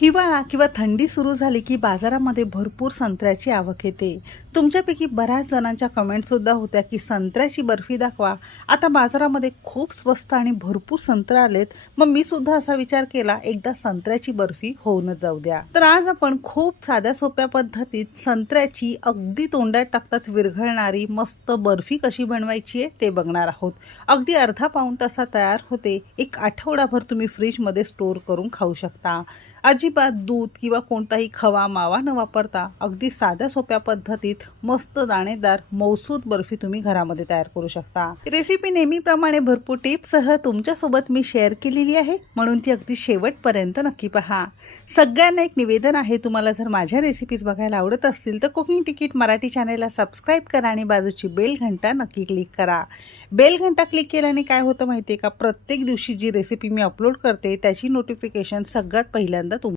हिवाळा किंवा थंडी सुरू झाली की बाजारामध्ये भरपूर संत्र्याची आवक येते. तुमच्यापैकी बऱ्याच जणांच्या कमेंटसुद्धा होत्या की संत्र्याची बर्फी दाखवा. आता बाजारामध्ये खूप स्वस्त आणि भरपूर संत्रा आलेत. मग मी सुद्धा असा विचार केला, एकदा संत्र्याची बर्फी होऊनच जाऊ द्या. तर आज आपण खूप साध्या सोप्या पद्धतीत संत्र्याची अगदी तोंडात टाकताच विरघळणारी मस्त बर्फी कशी बनवायची आहे ते बघणार आहोत. अगदी अर्धा पाऊण तासात तयार होते. एक आठवडाभर तुम्ही फ्रीजमध्ये स्टोअर करून खाऊ शकता. अजिबात दूध किंवा कोणताही खवा मावा न वापरता अगदी साध्या सोप्या पद्धतीत मस्त दाणेदार मौसूद बर्फी तुम्ही घरामध्ये तयार करू शकता. रेसिपी नेहमीप्रमाणे भरपूर टिप्ससह तुमच्यासोबत मी शेअर केलेली आहे, म्हणून ती अगदी शेवटपर्यंत नक्की पहा. सगळ्यांना एक निवेदन आहे, तुम्हाला जर माझ्या रेसिपीज बघायला आवडत असतील तर कुकिंग तिकीट मराठी चॅनलला सबस्क्राईब करा आणि बाजूची बेल घंटा नक्की क्लिक करा. बेल घंटा क्लिक केल्याने काय होतं माहिती आहे का, प्रत्येक दिवशी जी रेसिपी मी अपलोड करते त्याची नोटिफिकेशन सगळ्यात पहिल्यांदा